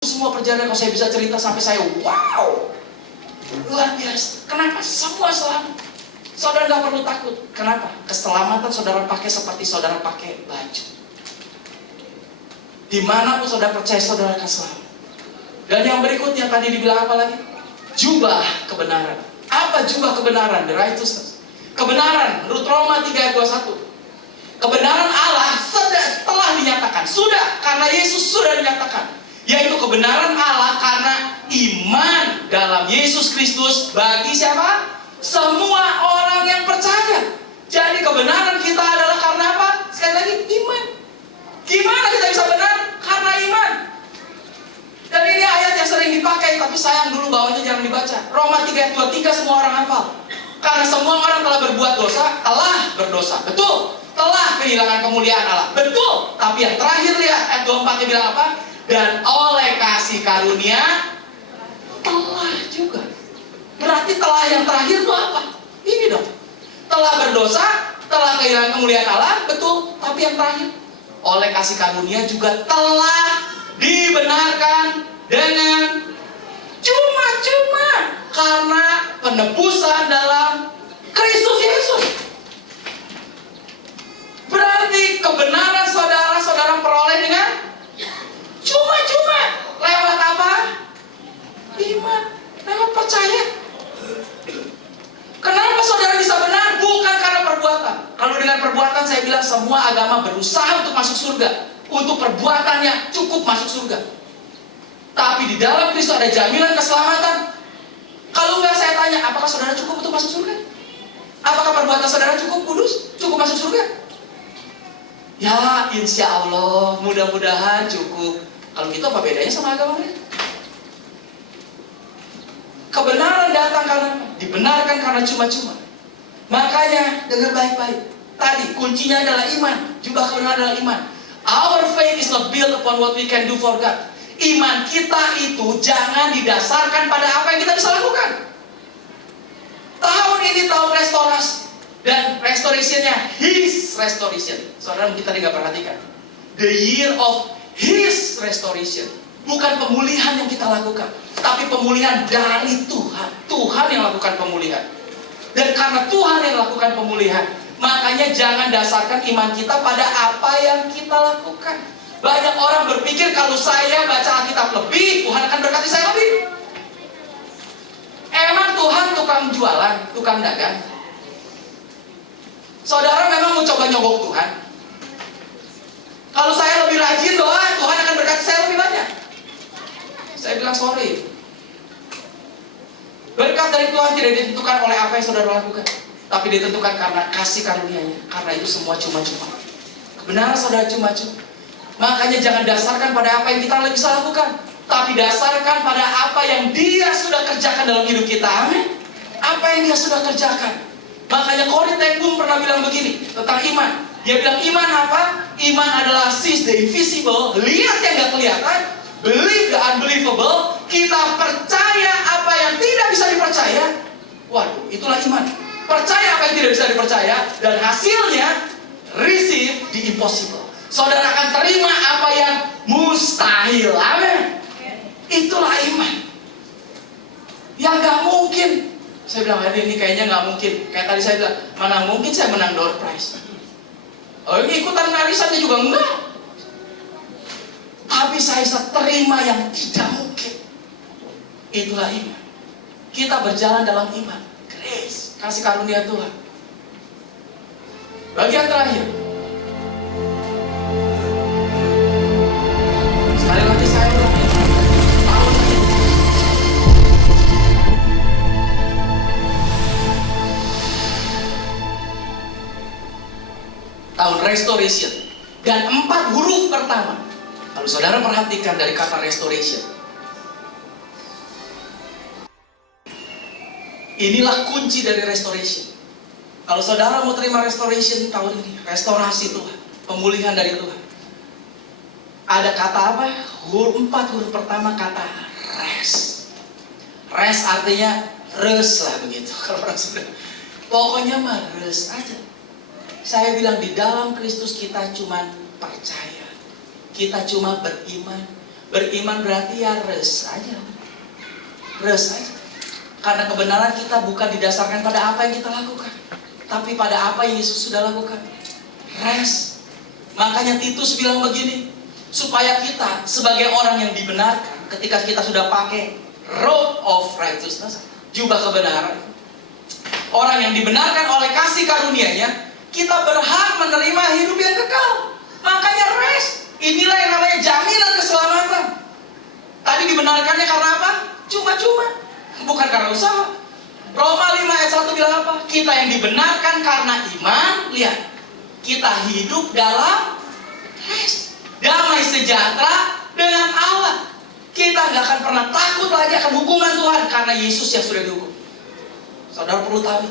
Semua perjalanan kalau saya bisa cerita sampai saya wow, luar biasa. Kenapa? Semua selamat. Saudara nggak perlu takut. Kenapa? Keselamatan saudara pakai seperti saudara pakai baju. Dimanapun saudara percaya saudara akan selamat. Dan yang berikutnya tadi dibilang apa lagi? Jubah kebenaran. Apa jubah kebenaran? The righteousness. Kebenaran, menurut Roma 3 ayat 21. Kebenaran Allah telah dinyatakan. Sudah, karena Yesus sudah dinyatakan. Yaitu kebenaran Allah karena iman dalam Yesus Kristus bagi siapa? Semua orang yang percaya. Jadi kebenaran kita adalah karena apa? Sekali lagi, iman. Gimana kita bisa benar? Karena iman. Dan ini ayat yang sering dipakai, tapi sayang dulu bawahnya jarang dibaca. Roma 3 ayat 23 semua orang hafal. Karena semua orang telah berbuat dosa, telah berdosa. Betul. Telah kehilangan kemuliaan Allah. Betul. Tapi yang terakhir lihat ayat 24 bilang apa? Dan oleh kasih karunia telah juga. Berarti telah yang terakhir itu apa? Ini dong. Telah berdosa, telah kehilangan kemuliaan Allah. Betul. Tapi yang terakhir, oleh kasih karunia juga telah dibenarkan dengan cuma-cuma karena penebusan dalam Kristus Yesus. Berarti kebenaran saudara peroleh dengan cuma-cuma. Lewat apa? Iman. Lewat percaya. Kenapa saudara bisa benar? Bukan karena perbuatan. Kalau dengan perbuatan saya bilang semua agama berusaha untuk masuk surga. Untuk perbuatannya cukup masuk surga. Tapi di dalam Kristus ada jaminan keselamatan. Kalau enggak saya tanya, apakah saudara cukup untuk masuk surga? Apakah perbuatan saudara cukup kudus? Cukup masuk surga? Ya, insya Allah, mudah-mudahan cukup. Kalau gitu apa bedanya sama agama lain? Kebenaran datang karena dibenarkan karena cuma-cuma. Makanya dengar baik-baik. Tadi kuncinya adalah iman. Jubah kebenaran adalah iman. Our faith is not built upon what we can do for God. Iman kita itu jangan didasarkan pada apa yang kita bisa lakukan. Tahun ini tahun restorasi. Dan restorationnya His restoration. Saudara kita tidak perhatikan. The year of His restoration. Bukan pemulihan yang kita lakukan, tapi pemulihan dari Tuhan. Tuhan yang lakukan pemulihan. Dan karena Tuhan yang lakukan pemulihan, makanya jangan dasarkan iman kita pada apa yang kita lakukan. Banyak orang berpikir kalau saya baca Alkitab lebih, Tuhan akan berkati saya lebih. Emang Tuhan tukang jualan, tukang dagang? Saudara memang mau coba nyogok Tuhan? Kalau saya lebih rajin doa, Tuhan akan berkati saya lebih banyak. Saya bilang sorry. Berkat dari Tuhan tidak ditentukan oleh apa yang saudara lakukan, tapi ditentukan karena kasih karunia-Nya. Karena itu semua cuma-cuma. Kebenaran saudara cuma-cuma. Makanya jangan dasarkan pada apa yang kita bisa lakukan, tapi dasarkan pada apa yang Dia sudah kerjakan dalam hidup kita. Amin. Apa yang Dia sudah kerjakan. Makanya Corrie ten Boom pernah bilang begini tentang iman. Dia bilang iman apa? Iman adalah sees the invisible, lihat yang gak kelihatan, believe the unbelievable. Kita percaya apa yang tidak bisa dipercaya. Waduh, itulah iman. Percaya apa yang tidak bisa dipercaya, dan hasilnya receive the impossible. Saudara akan terima apa yang mustahil. Amin. Itulah iman. Yang gak mungkin. Saya bilang, ini kayaknya nggak mungkin. Kayak tadi saya bilang, mana mungkin saya menang door prize. Oh, ini ikutan arisannya juga enggak. Tapi saya terima yang tidak mungkin. Itulah iman. Kita berjalan dalam iman. Grace, kasih karunia Tuhan. Bagian terakhir. Sekali lagi saya tahun restoration. Dan 4 huruf pertama, kalau saudara perhatikan dari kata restoration, inilah kunci dari restoration. Kalau saudara mau terima restoration tahun ini, restorasi Tuhan, pemulihan dari Tuhan, ada kata apa? 4 huruf pertama kata rest. Rest artinya res lah begitu. Kalau orang sudah, pokoknya mah res aja. Saya bilang di dalam Kristus kita cuma percaya. Kita cuma beriman. Beriman berarti ya res aja. Karena kebenaran kita bukan didasarkan pada apa yang kita lakukan, tapi pada apa yang Yesus sudah lakukan. Res. Makanya Titus bilang begini, supaya kita sebagai orang yang dibenarkan, ketika kita sudah pakai robe of righteousness, jubah kebenaran, orang yang dibenarkan oleh kasih karunia-Nya, kita berhak menerima hidup yang kekal. Makanya rest. Inilah yang namanya jaminan keselamatan. Tadi dibenarkannya karena apa? Cuma-cuma, bukan karena usaha. Roma 5 ayat 1 bilang apa? Kita yang dibenarkan karena iman, lihat, kita hidup dalam rest, damai sejahtera dengan Allah. Kita nggak akan pernah takut lagi akan hukuman Tuhan karena Yesus yang sudah dihukum. Saudara perlu tahu,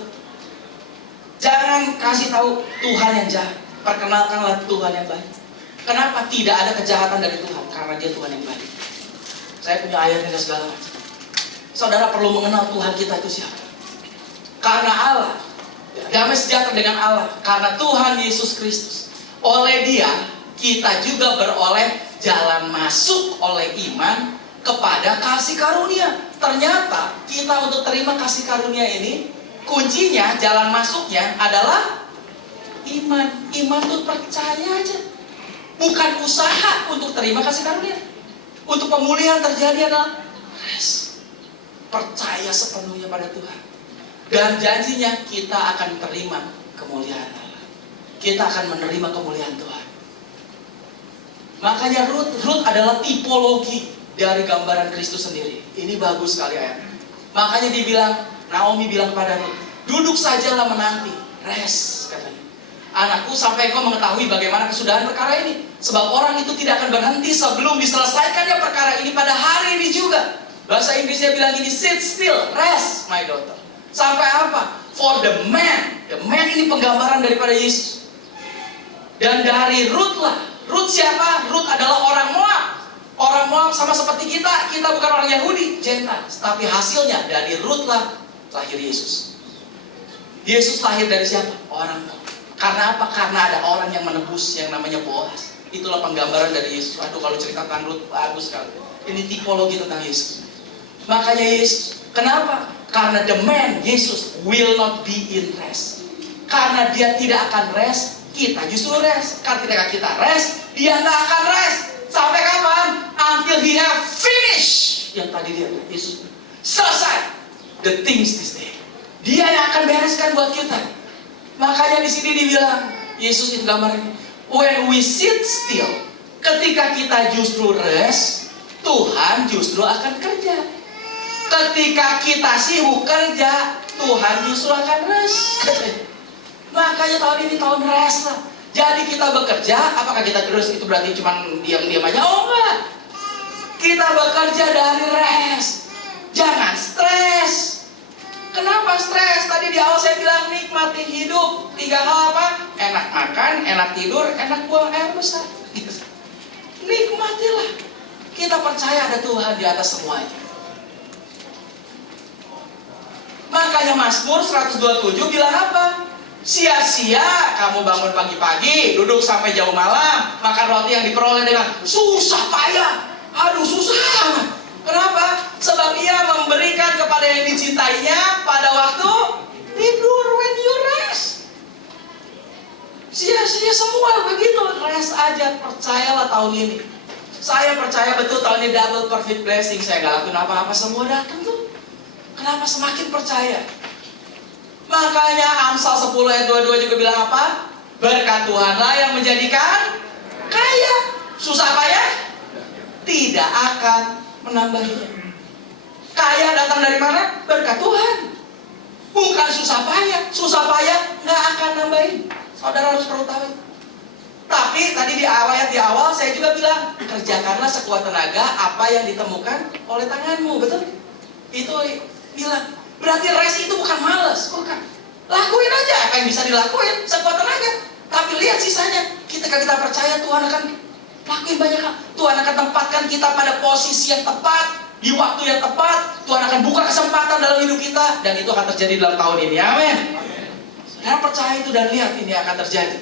jangan kasih tahu Tuhan yang jahat, perkenalkanlah Tuhan yang baik. Kenapa? Tidak ada kejahatan dari Tuhan, karena Dia Tuhan yang baik. Saya punya ayatnya dan segala macam. Saudara perlu mengenal Tuhan kita itu siapa. Karena Allah, damai sejahtera dengan Allah, karena Tuhan Yesus Kristus. Oleh Dia, kita juga beroleh jalan masuk oleh iman kepada kasih karunia. Ternyata kita untuk terima kasih karunia ini, kuncinya, jalan masuknya adalah iman. Iman itu percaya aja, bukan usaha untuk terima kasih karunia. Untuk pemulihan terjadi adalah percaya sepenuhnya pada Tuhan. Dan janjinya kita akan terima kemuliaan Allah. Kita akan menerima kemuliaan Tuhan. Makanya Rut adalah tipologi dari gambaran Kristus sendiri. Ini bagus sekali ayatnya. Makanya dibilang, Naomi bilang kepada Rut, duduk sajalah menanti, rest katanya. Anakku, sampai engkau mengetahui bagaimana kesudahan perkara ini. Sebab orang itu tidak akan berhenti sebelum diselesaikannya perkara ini pada hari ini juga. Bahasa Inggrisnya bilang gini, sit still, rest my daughter. Sampai apa? For the man. The man ini penggambaran daripada Yesus. Dan dari Rut lah. Rut siapa? Rut adalah orang Moab. Orang Moab sama seperti kita. Kita bukan orang Yahudi, Gentiles. Tapi hasilnya dari Rut lah lahir Yesus. Yesus lahir dari siapa? Orang Moab. Karena apa? Karena ada orang yang menebus yang namanya Boaz. Itulah penggambaran dari Yesus. Aduh, kalau cerita tentang Rut bagus sekali. Ini tipologi tentang Yesus. Makanya Yesus, kenapa? Karena the man, Yesus, will not be in rest. Karena Dia tidak akan rest, kita justru rest. Karena kita rest, Dia nggak akan rest. Sampai kapan? Until He have finished. Yang tadi dia, Yesus, selesai the things this day. Dia yang akan bereskan buat kita. Makanya di sini dibilang, Yesus itu gambarnya, when we sit still, ketika kita justru rest, Tuhan justru akan kerja. Ketika kita sibuk kerja, Tuhan justru akan rest. Makanya tahun ini tahun rest lah. Jadi kita bekerja, apakah kita terus itu berarti cuma diam-diam aja? Oh enggak. Kita bekerja dari rest. Jangan stres. Kenapa stres? Tadi di awal saya bilang nikmati hidup. 3 hal apa? Enak makan, enak tidur, enak buang air besar. Nikmatilah. Kita percaya ada Tuhan di atas semuanya. Makanya Mazmur 127 bilang apa? Sia-sia kamu bangun pagi-pagi, duduk sampai jauh malam, makan roti yang diperoleh dengan susah payah. Aduh, susah. Kenapa? Sebab Ia memberikan kepada yang dicintainya pada waktu tidur, when you rest. Sia-sia semua begitu. Rest aja, percayalah tahun ini. Saya percaya betul tahun ini double perfect blessing. Saya gak lakuin apa-apa, semua datang tuh. Kenapa? Semakin percaya. Makanya Amsal 10 ayat 22 juga bilang apa? Berkat Tuhanlah yang menjadikan kaya. Susah payah tidak akan menambahinya. Kaya datang dari mana? Berkat Tuhan. Bukan susah payah. Susah payah nggak akan nambahin. Saudara harus perlu tahu. Tapi tadi di awal saya juga bilang, kerjakanlah sekuat tenaga apa yang ditemukan oleh tanganmu. Betul? Itu bilang, berarti rest itu bukan malas, bukan. Lakuin aja apa yang bisa dilakuin sekuat tenaga. Tapi lihat sisanya. Ketika kita percaya, Tuhan akan lakuin banyak hal. Tuhan akan tempatkan kita pada posisi yang tepat, di waktu yang tepat. Tuhan akan buka kesempatan dalam hidup kita, dan itu akan terjadi dalam tahun ini. Amin. Saudara percaya itu dan lihat ini akan terjadi.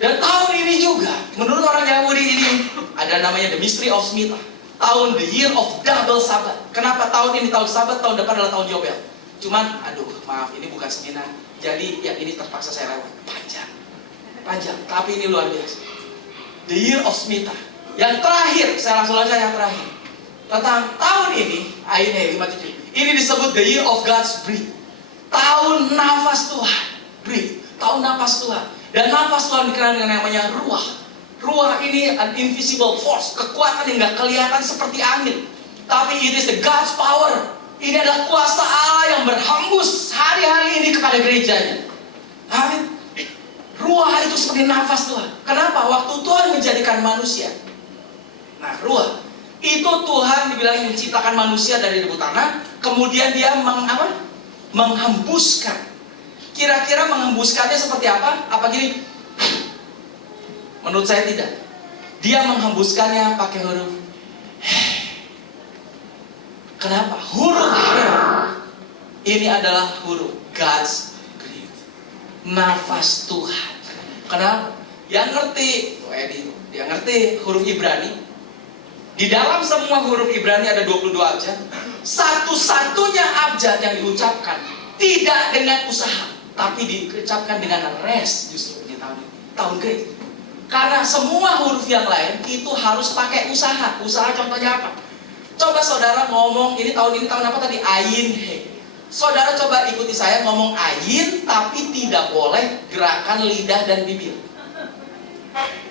Dan tahun ini juga, menurut orang Yahudi ini, ada namanya the mystery of Shemitah. Tahun the year of double Sabat. Kenapa tahun ini tahun Sabat, tahun depan adalah tahun Yobel? Cuman, aduh maaf, ini bukan seminar. Jadi yang ini terpaksa saya lewat. Panjang, tapi ini luar biasa. The year of Shemitah. Yang terakhir, saya langsung aja yang terakhir. Tentang tahun ini, ayatnya 5:7. Ini disebut the year of God's breath. Tahun nafas Tuhan. Breath. Tahun nafas Tuhan. Dan nafas Tuhan dikenal dengan namanya ruah. Ruah ini an invisible force. Kekuatan yang gak kelihatan seperti angin. Tapi it is the God's power. Ini adalah kuasa Allah yang berhembus hari-hari ini kepada gerejanya. Amin. Ruah itu seperti nafas Tuhan. Kenapa? Waktu Tuhan menjadikan manusia. Nah, ruah. Itu Tuhan dibilang menciptakan manusia dari debu tanah. Kemudian dia menghembuskan. Kira-kira menghembuskannya seperti apa? Apa gini? Menurut saya tidak. Dia menghembuskannya pakai huruf. Kenapa? Huruf ini adalah huruf God's breath. Nafas Tuhan. Kenapa? Yang ngerti, yang ngerti huruf Ibrani. Di dalam semua huruf Ibrani ada 22 abjad. Satu-satunya abjad yang diucapkan tidak dengan usaha, tapi diucapkan dengan rest justru di tahun Grace. Karena semua huruf yang lain itu harus pakai usaha. Usaha contohnya apa? Coba saudara ngomong, ini tahun apa tadi? Ayin he. Saudara coba ikuti saya ngomong ayin, tapi tidak boleh gerakan lidah dan bibir.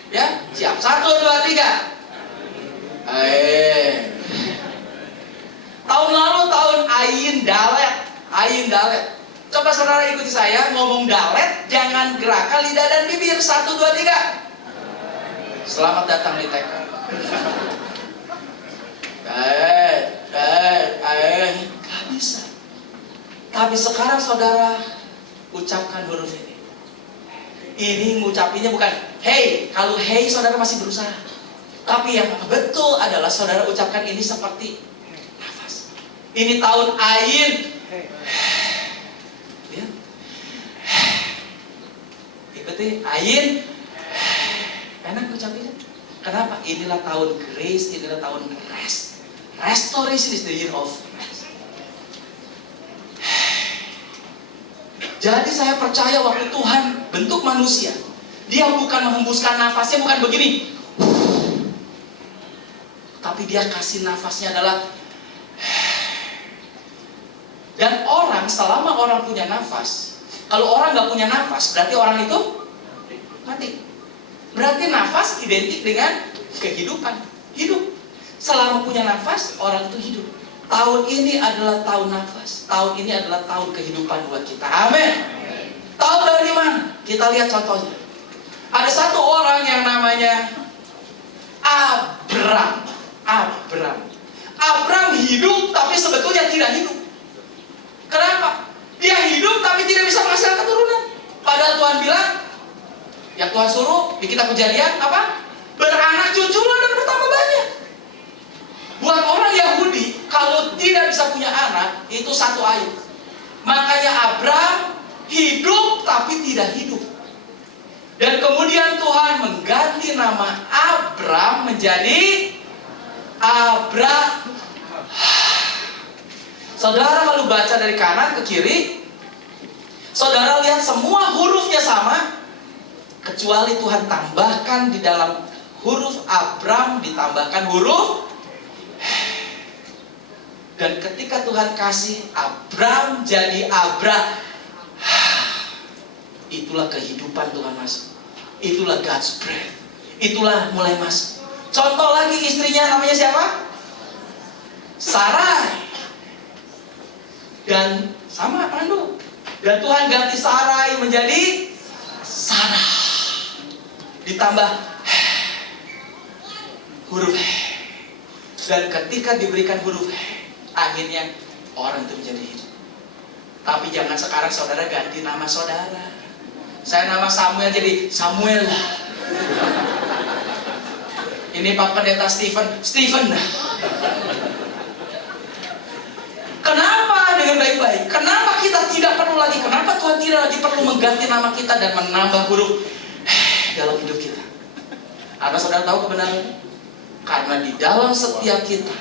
Ya, siap. 1, 2, 3. Tahun lalu tahun ayin dalet. Coba saudara ikuti saya ngomong dalet, jangan gerakan lidah dan bibir. 1, 2, 3. Selamat datang di TK. Gak bisa. Tapi sekarang saudara ucapkan huruf ini. Ini ngucapinnya bukan hey. Kalau hey saudara masih berusaha. Tapi yang betul adalah saudara ucapkan ini seperti nafas. Ini tahun ayin. Ya. Ikuti ayin. Enak ucapinnya. Kenapa? Inilah tahun grace, inilah tahun rest. Restoration is the year of rest. Jadi saya percaya waktu Tuhan bentuk manusia, Dia bukan menghembuskan nafasnya, bukan begini. Tapi Dia kasih nafasnya adalah. Dan orang, selama orang punya nafas, kalau orang gak punya nafas, berarti orang itu mati. Berarti nafas identik dengan kehidupan, hidup. Selama punya nafas, orang itu hidup. Tahun ini adalah tahun nafas. Tahun ini adalah tahun kehidupan buat kita. Amin. Tahu dari mana? Kita lihat contohnya. Ada satu orang yang namanya Abram. Abram hidup tapi sebetulnya tidak hidup. Kenapa? Dia hidup tapi tidak bisa menghasilkan keturunan. Padahal Tuhan bilang, yang Tuhan suruh di kitab Kejadian apa? Beranak cuculah dan bertambah banyak. Buat orang Yahudi, kalau tidak bisa punya anak, itu satu aib. Makanya Abram hidup tapi tidak hidup. Dan kemudian Tuhan mengganti nama Abram menjadi Abraham. Saudara kalau baca dari kanan ke kiri, saudara lihat semua hurufnya sama, kecuali Tuhan tambahkan di dalam huruf Abram, ditambahkan huruf. Dan ketika Tuhan kasih Abram jadi Abraham, itulah kehidupan Tuhan masuk. Itulah God's breath. Itulah mulai masuk. Contoh lagi istrinya namanya siapa? Sarai. Dan sama Pandu. Dan Tuhan ganti Sarai menjadi Sarah. Ditambah huruf. Dan ketika diberikan huruf, akhirnya orang itu menjadi hidup. Tapi jangan sekarang saudara ganti nama saudara. Saya nama Samuel jadi Samuel. Ini Pak Pendeta Stephen. Kenapa dengan baik-baik? Kenapa kita tidak perlu lagi? Kenapa Tuhan tidak lagi perlu mengganti nama kita dan menambah huruf? dalam hidup kita. Karena saudara tahu kebenaran? Karena di dalam setiap kita,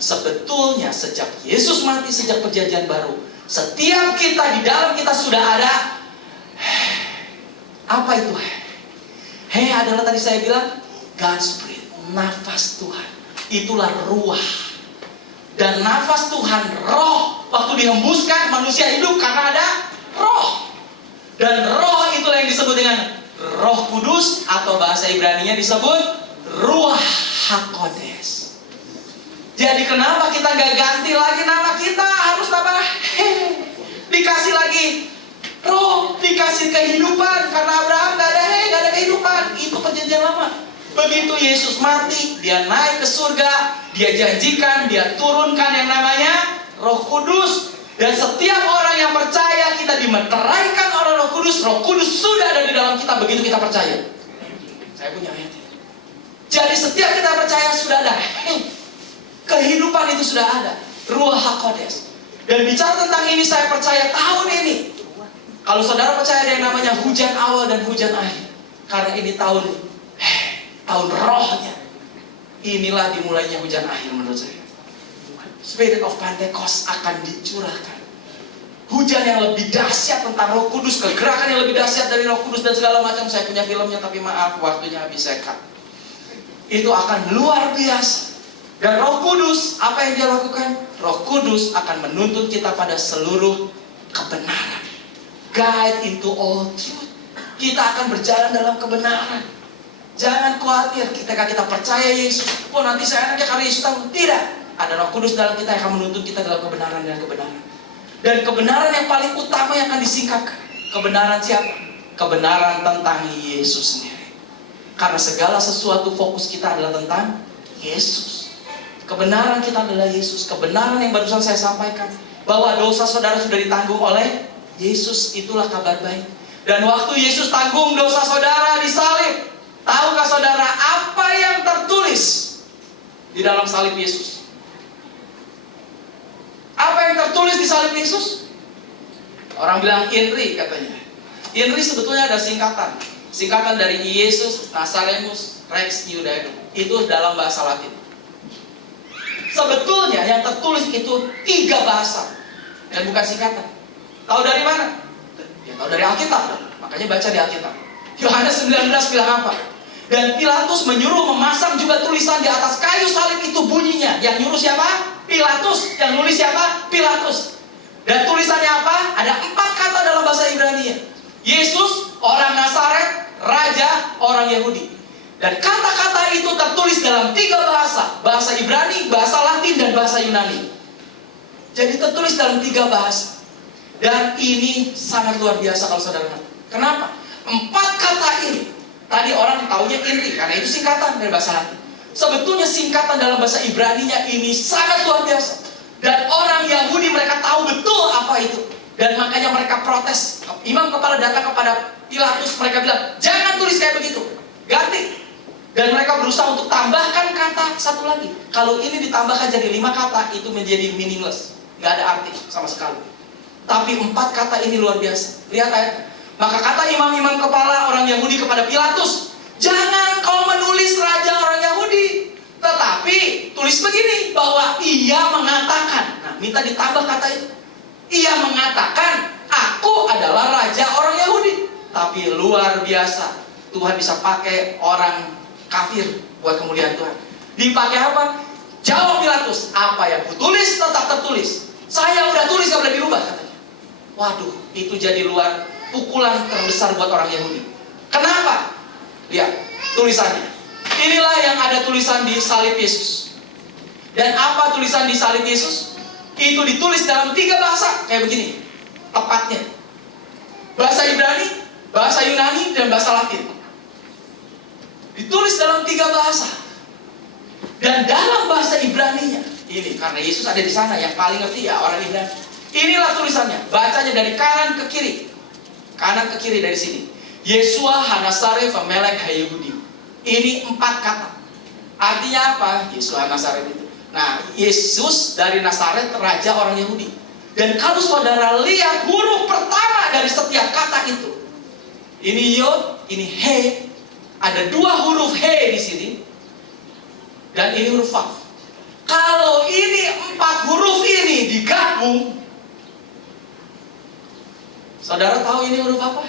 sebetulnya sejak Yesus mati, sejak perjanjian baru, setiap kita di dalam kita sudah ada. Apa itu? Adalah tadi saya bilang God's breath, nafas Tuhan. Itulah ruah. Dan nafas Tuhan, roh, waktu dihembuskan manusia hidup karena ada roh. Dan roh itulah yang disebut dengan Roh Kudus, atau bahasa Ibrani-nya disebut Ruach HaKodesh. Jadi kenapa kita gak ganti lagi nama kita? Harus nama dikasih lagi roh, dikasih kehidupan. Karena Abraham gak ada kehidupan. Itu perjanjian lama. Begitu Yesus mati, dia naik ke surga, dia janjikan, dia turunkan yang namanya Roh Kudus. Dan setiap orang yang percaya, kita dimeteraikan oleh Roh Kudus. Roh Kudus sudah ada di dalam kita begitu kita percaya. Saya punya ayat. Jadi setiap kita percaya sudah ada. Kehidupan itu sudah ada. Ruach HaKodesh. Dan bicara tentang ini, saya percaya tahun ini, kalau saudara percaya ada yang namanya hujan awal dan hujan akhir. Karena ini tahun rohnya. Inilah dimulainya hujan akhir menurut saya. Spirit of Pentecost akan dicurahkan. Hujan yang lebih dahsyat tentang Roh Kudus, kegerakan yang lebih dahsyat dari Roh Kudus dan segala macam. Saya punya filmnya, tapi maaf, waktunya habis, saya cut. Itu akan luar biasa. Dan Roh Kudus, apa yang dia lakukan? Roh Kudus akan menuntun kita pada seluruh kebenaran. Guide into all truth. Kita akan berjalan dalam kebenaran. Jangan khawatir ketika kita percaya Yesus, nanti saya anaknya karena Yesus tahu. Tidak. Ada Roh Kudus dalam kita yang akan menuntun kita dalam kebenaran dan kebenaran. Dan kebenaran yang paling utama yang akan disingkapkan. Kebenaran siapa? Kebenaran tentang Yesus sendiri. Karena segala sesuatu fokus kita adalah tentang Yesus. Kebenaran kita adalah Yesus. Kebenaran yang barusan saya sampaikan, bahwa dosa saudara sudah ditanggung oleh Yesus. Itulah kabar baik. Dan waktu Yesus tanggung dosa saudara di salib, tahukah saudara apa yang tertulis di dalam salib Yesus? Apa yang tertulis di salib Yesus? Orang bilang INRI katanya. INRI sebetulnya ada singkatan. Singkatan dari Yesus Nazarenus Rex Iudaeum. Itu dalam bahasa Latin. Sebetulnya yang tertulis itu 3 bahasa. Dan bukan singkatan. Tahu dari mana? Ya tahu dari Alkitab. Makanya baca di Alkitab. Yohanes 19 bilang apa? Dan Pilatus menyuruh memasang juga tulisan di atas kayu salib itu, bunyinya. Yang nyuruh siapa? Pilatus. Yang nulis siapa? Pilatus. Dan tulisannya apa? Ada 4 kata dalam bahasa Ibrani. Yesus, orang Nazaret, Raja, orang Yahudi. Dan kata-kata itu tertulis dalam 3 bahasa. Bahasa Ibrani, bahasa Latin, dan bahasa Yunani. Jadi tertulis dalam 3 bahasa. Dan ini sangat luar biasa kalau saudara. Kenapa? 4 kata ini. Tadi orang taunya INRI, karena itu singkatan dari bahasa Latin. Sebetulnya singkatan dalam bahasa Ibrani-nya ini sangat luar biasa. Dan orang Yahudi mereka tahu betul apa itu. Dan makanya mereka protes. Imam kepala datang kepada Pilatus, mereka bilang, jangan tulis kayak begitu, ganti. Dan mereka berusaha untuk tambahkan kata satu lagi. Kalau ini ditambahkan jadi 5 kata, itu menjadi meaningless, gak ada arti sama sekali. Tapi 4 kata ini luar biasa. Lihat ayatnya. Maka kata imam-imam kepala orang Yahudi kepada Pilatus, jangan kau menulis raja orang Yahudi, tetapi tulis begini, bahwa ia mengatakan. Nah, minta ditambah kata itu. Ia mengatakan, aku adalah raja orang Yahudi. Tapi luar biasa, Tuhan bisa pakai orang kafir buat kemuliaan Tuhan. Dipakai apa? Jawab Pilatus, apa yang kutulis tetap tertulis. Saya udah tulis, gak boleh dirubah katanya. Waduh, itu jadi pukulan terbesar buat orang Yahudi. Kenapa? Lihat tulisannya. Inilah yang ada tulisan di salib Yesus. Dan apa tulisan di salib Yesus? Itu ditulis dalam 3 bahasa kayak begini. Tepatnya bahasa Ibrani, bahasa Yunani, dan bahasa Latin. Ditulis dalam 3 bahasa. Dan dalam bahasa Ibrani-nya ini, karena Yesus ada di sana, yang paling ngerti ya orang Ibrani. Inilah tulisannya. Bacanya dari kanan ke kiri. Kanan ke kiri dari sini. Yeshua Hanasare Vamelek Hayehudi. Ini 4 kata. Artinya apa? Yeshua Hanasaret itu. Nah, Yesus dari Nazaret, raja orang Yahudi. Dan kalau saudara lihat huruf pertama dari setiap kata itu, ini Yod, ini He, Ada 2 huruf he di sini. Dan ini huruf vav. Kalau ini 4 huruf ini digabung, saudara tahu ini huruf apa?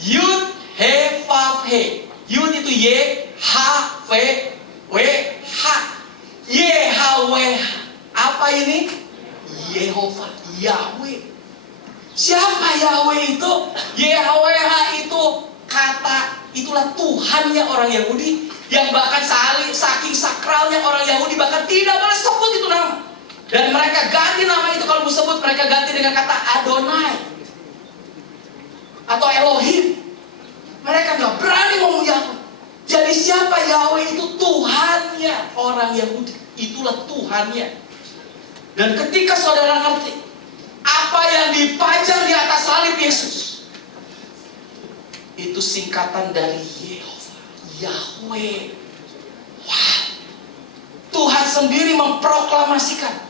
Yud, he, vav, he. Yud itu Y, H, V, W, H. YHWH. Apa ini? Yehova, Yahweh. Siapa Yahweh itu? YHWH itu kata, itulah Tuhannya orang Yahudi, yang bahkan saking sakralnya orang Yahudi bahkan tidak boleh sebut itu nama. Dan mereka ganti nama itu, kalau mau sebut mereka ganti dengan kata Adonai atau Elohim. Mereka nggak berani ngomong Yahweh. Jadi siapa Yahweh itu? Tuhannya orang Yahudi. Itulah Tuhannya. Dan ketika saudara ngerti apa yang dipajang di atas salib Yesus, itu singkatan dari Yehova, Yahweh. Wow. Tuhan sendiri memproklamasikan.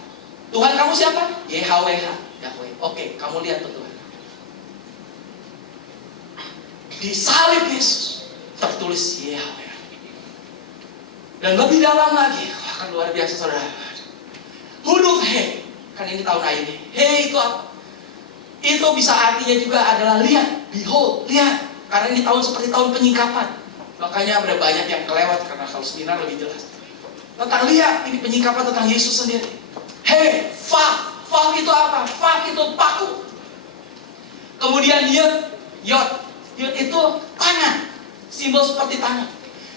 Tuhan kamu siapa? YHWH, Yahweh. Oke, kamu lihat tuh Tuhan. Di salib Yesus tertulis Yahweh. Dan lebih dalam lagi, wah kan luar biasa saudara. Huruf he, kan ini tahun A ini. He itu apa? Itu bisa artinya juga adalah lihat, behold, lihat. Karena ini tahun seperti tahun penyingkapan. Makanya ada banyak yang kelewat karena kalau seminar lebih jelas. Tentang lihat, ini penyingkapan tentang Yesus sendiri. He, vav, vav itu apa? Vav itu paku. Kemudian yod itu tangan, simbol seperti tangan.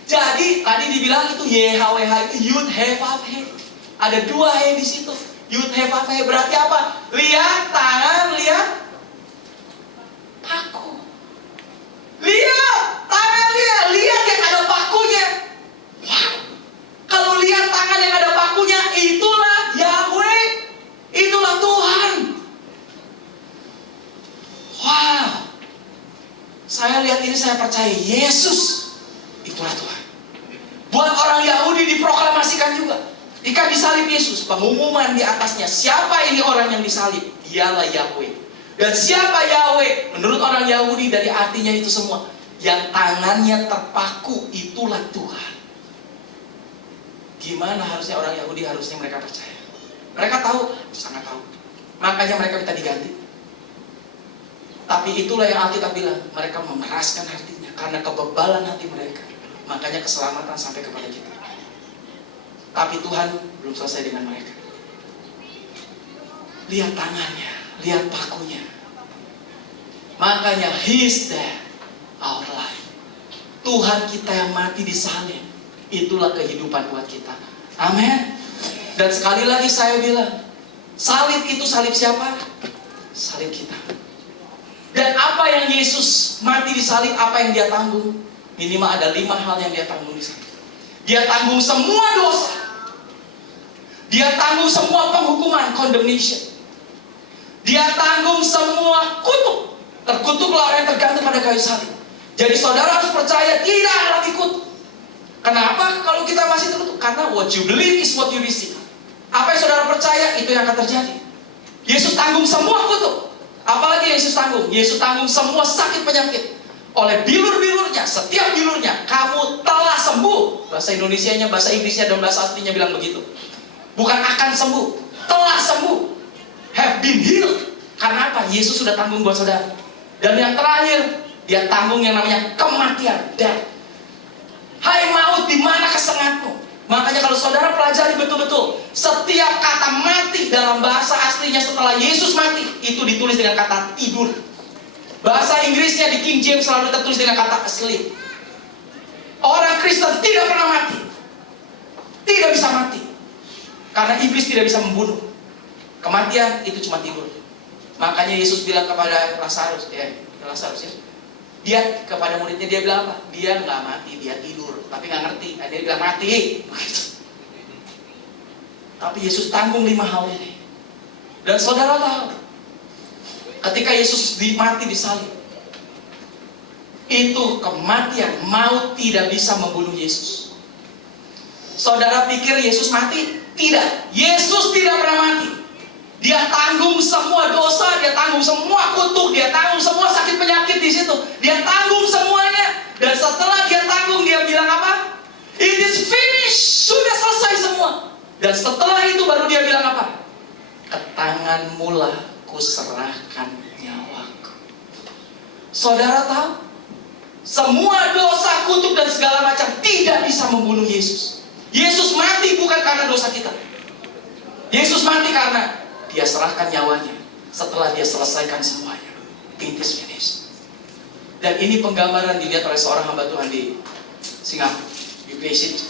Jadi tadi dibilang itu YHWH itu Yud He Vav He. Ada 2 he di situ. Yud He Vav He berarti apa? Lihat tangan, lihat paku. Lihat tangan, lihat yang ada pakunya. Wow. Kalau lihat tangan yang ada pakunya, itulah Yahweh, itulah Tuhan. Wow. Saya lihat ini, saya percaya Yesus itulah Tuhan. Buat orang Yahudi diproklamasikan juga. Jika disalib Yesus, pengumuman di atasnya, siapa ini orang yang disalib? Dialah Yahweh. Dan siapa Yahweh? Menurut orang Yahudi dari artinya itu semua, yang tangannya terpaku, itulah Tuhan. Gimana harusnya orang Yahudi, harusnya mereka percaya? Mereka tahu, sangat tahu. Makanya mereka minta diganti. Tapi itulah yang Alkitab bilang, mereka memeraskan hatinya karena kebebalan hati mereka. Makanya keselamatan sampai kepada kita. Tapi Tuhan belum selesai dengan mereka. Lihat tangannya, lihat pakunya. Makanya He's there, our life. Tuhan kita yang mati di salib, itulah kehidupan buat kita. Amin. Dan sekali lagi saya bilang, salib itu salib siapa? Salib kita. Dan apa yang Yesus mati di salib, apa yang dia tanggung? Minimal ada 5 hal yang dia tanggung di sana. Dia tanggung semua dosa. Dia tanggung semua penghukuman, condemnation. Dia tanggung semua kutuk. Terkutuklah orang yang tergantung pada kayu salib. Jadi saudara harus percaya tidak ada lagi kutuk. Kenapa kalau kita masih terkutuk? Karena what you believe is what you receive. Apa yang saudara percaya, itu yang akan terjadi. Yesus tanggung semua kutuk. Apalagi Yesus tanggung? Yesus tanggung semua sakit penyakit. Oleh bilur-bilurnya, setiap bilurnya, kamu telah sembuh. Bahasa Indonesianya, bahasa Inggrisnya, dan bahasa aslinya bilang begitu. Bukan akan sembuh, telah sembuh. Have been healed. Karena apa? Yesus sudah tanggung buat saudara. Dan yang terakhir, dia tanggung yang namanya kematian, death. Hai maut, di mana kesengatmu? Makanya kalau saudara pelajari betul-betul, setiap kata mati dalam bahasa aslinya setelah Yesus mati, itu ditulis dengan kata tidur. Bahasa Inggrisnya di King James selalu tertulis dengan kata asleep. Orang Kristen tidak pernah mati. Tidak bisa mati. Karena iblis tidak bisa membunuh. Kematian itu cuma tidur. Makanya Yesus bilang kepada Lazarus, ya. Dia kepada muridnya, dia bilang apa? Dia nggak mati, dia tidur. Tapi nggak ngerti, dia bilang mati. Tapi Yesus tanggung 5 hal ini. Dan saudara tahu, ketika Yesus mati di salib, itu kematian, maut tidak bisa membunuh Yesus. Saudara pikir Yesus mati? Tidak. Yesus tidak pernah mati. Dia tanggung semua dosa, dia tanggung semua kutuk, dia tanggung semua sakit penyakit di situ. Dia tanggung semuanya. Dan setelah dia tanggung, dia bilang apa? It is finished. Sudah selesai semua. Dan setelah itu baru dia bilang apa? Ke tanganmu lah kuserahkan nyawaku. Saudara tahu? Semua dosa, kutuk dan segala macam tidak bisa membunuh Yesus. Yesus mati bukan karena dosa kita. Yesus mati karena dia serahkan nyawanya setelah dia selesaikan semuanya. It is finished. Dan ini penggambaran dilihat oleh seorang hamba Tuhan di Singapura, di Basic.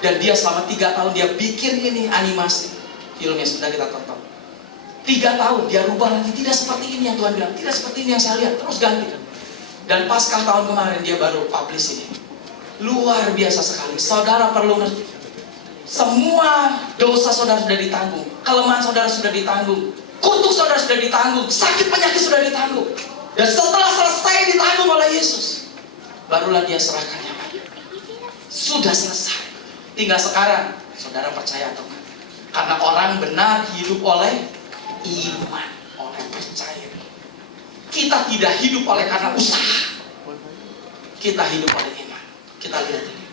Dan dia selama 3 tahun dia bikin ini animasi film yang sudah kita tonton. 3 tahun dia rubah lagi, tidak seperti ini yang Tuhan bilang, tidak seperti ini yang saya lihat, terus ganti. Dan Paskah tahun kemarin dia baru publish ini. Luar biasa sekali. Saudara perlu ngerti. Semua dosa saudara sudah ditanggung, kelemahan saudara sudah ditanggung, kutuk saudara sudah ditanggung, sakit penyakit sudah ditanggung. Dan setelah selesai ditanggung oleh Yesus, barulah dia serahkan nyawanya. Sudah selesai. Tinggal sekarang saudara percaya atau enggak? Karena orang benar hidup oleh iman, oleh percaya. Kita tidak hidup oleh karena usaha. Kita hidup oleh iman. Kita lihat ini.